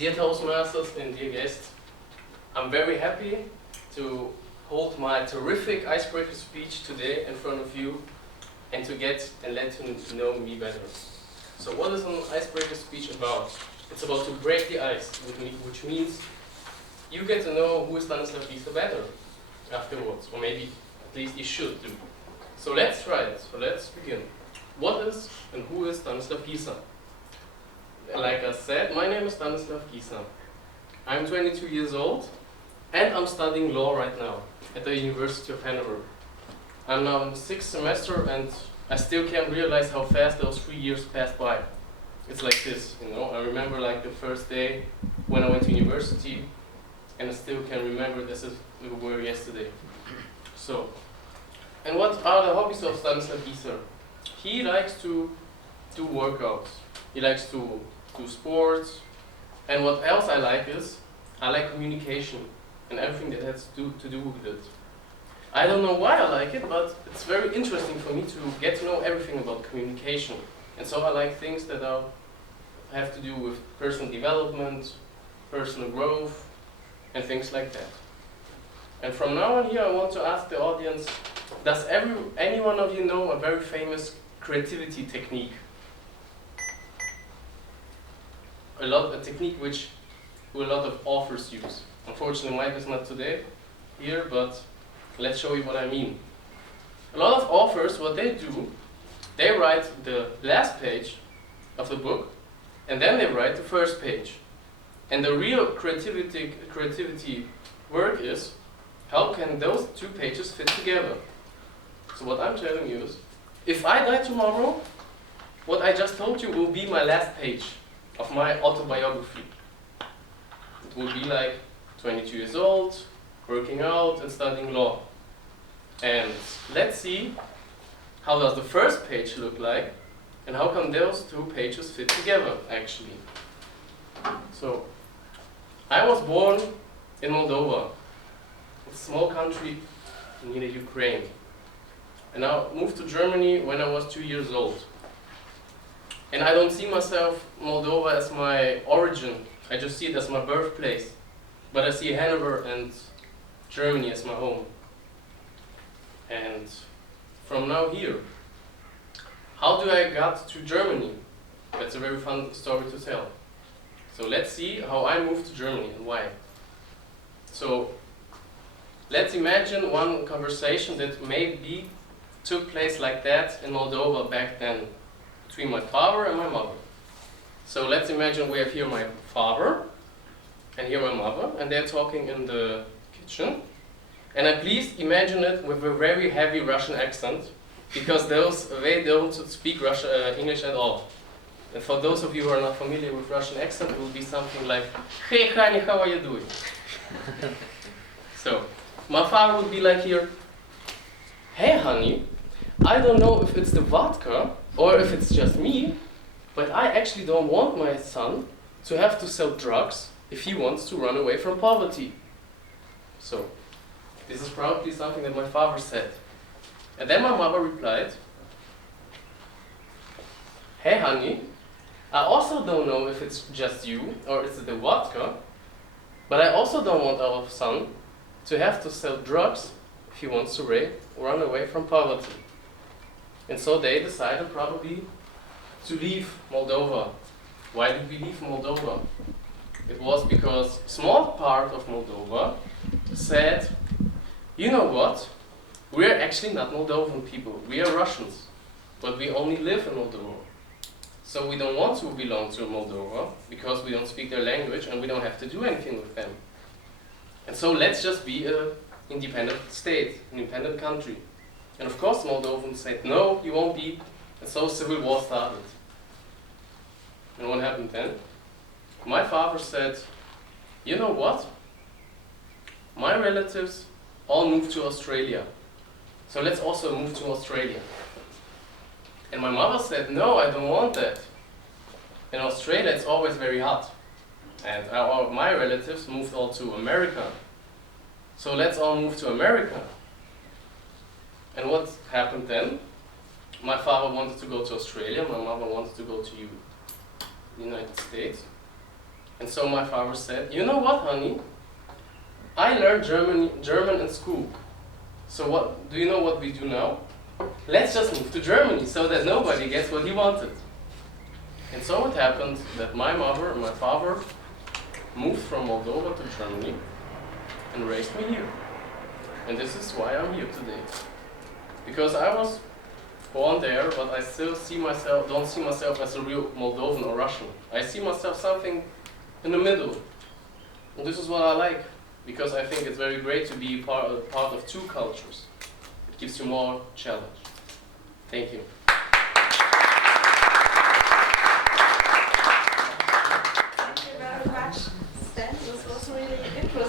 Dear Toastmasters and dear guests, I'm very happy to hold my terrific icebreaker speech today in front of you and to get and let you know me better. So what is an icebreaker speech about? It's about to break the ice, which means you get to know who is Stas Giesser better afterwards, or maybe at least you should do. So let's try it. So let's begin. What is and who is Stas Giesser? Like I said, my name is Stas Giesser. I'm 22 years old and I'm studying law right now at the University of Hanover. I'm now in the 6th semester and I still can't realize how fast those 3 years passed by. It's like this, you know, I remember like the first day when I went to university and I still can remember it as if it were yesterday. So, and what are the hobbies of Stas Giesser? He likes to do workouts, he likes to do sports, and what else I like is, I like communication and everything that has to do with it. I don't know why I like it, but it's very interesting for me to get to know everything about communication. And so I like things that have to do with personal development, personal growth, and things like that. And from now on here, I want to ask the audience, does any one of you know a very famous creativity technique? A technique which a lot of authors use. Unfortunately, Mike is not today here, but let's show you what I mean. A lot of authors, what they do, they write the last page of the book, and then they write the first page. And the real creativity work is, how can those two pages fit together? So what I'm telling you is, if I die tomorrow, what I just told you will be my last page of my autobiography. It will be like 22 years old, working out and studying law. And let's see how does the first page look like and how can those two pages fit together actually. So, I was born in Moldova, a small country near Ukraine. And I moved to Germany when I was 2 years old. And I don't see myself Moldova as my origin, I just see it as my birthplace. But I see Hanover and Germany as my home. And from now here, how do I got to Germany? That's a very fun story to tell. So let's see how I moved to Germany and why. So let's imagine one conversation that maybe took place like that in Moldova back then, between my father and my mother. So let's imagine we have here my father and here my mother, and they're talking in the kitchen. And please imagine it with a very heavy Russian accent, because they don't speak English at all. And for those of you who are not familiar with Russian accent, it will be something like, "Hey honey, how are you doing?" So, my father would be like here, "Hey honey, I don't know if it's the vodka or if it's just me, but I actually don't want my son to have to sell drugs if he wants to run away from poverty." So, this is probably something that my father said. And then my mother replied, "Hey honey, I also don't know if it's just you or it's the vodka, but I also don't want our son to have to sell drugs if he wants to run away from poverty." And so they decided probably to leave Moldova. Why did we leave Moldova? It was because a small part of Moldova said, "You know what? We're actually not Moldovan people. We are Russians, but we only live in Moldova. So we don't want to belong to Moldova because we don't speak their language and we don't have to do anything with them. And so let's just be an independent state, an independent country." And of course Moldovans said, "No, you won't be." And so civil war started. And what happened then? My father said, "You know what? My relatives all moved to Australia. So let's also move to Australia." And my mother said, "No, I don't want that. In Australia it's always very hot. And my relatives moved all to America. So let's all move to America." And what happened then? My father wanted to go to Australia, my mother wanted to go to the United States. And so my father said, you know what, honey? I learned German in school. So what? Do you know what we do now? Let's just move to Germany so that nobody gets what he wanted. And so it happened that my mother and my father moved from Moldova to Germany and raised me here. And this is why I'm here today. Because I was born there, but I still don't see myself as a real Moldovan or Russian. I see myself something in the middle. And this is what I like, because I think it's very great to be part of two cultures. It gives you more challenge. Thank you. Thank you very much, Stan. This was really interesting.